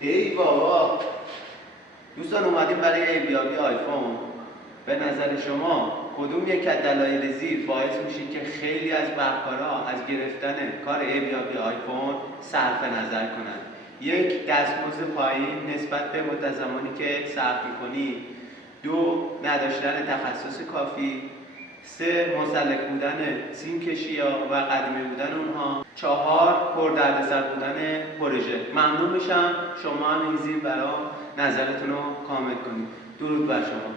ای بابا، دوستان اومدیم برای ارزیابی آیفون. به نظر شما کدوم یک از دلایل زیر باعث میشه که خیلی از برقرارها از گرفتن کار ارزیابی آیفون صرف نظر کنند؟ یک، دستمزد پایین نسبت به مدت زمانی که صرف میکنی. دو، نداشتن تخصص کافی. سه، مسلک بودن سیم کشی‌ها و قدیمی بودن اونها. چهار، پردردسر بودن پروژه. ممنون میشم شما هم این زیر برام نظرتون رو کامل کنید. درود بر شما.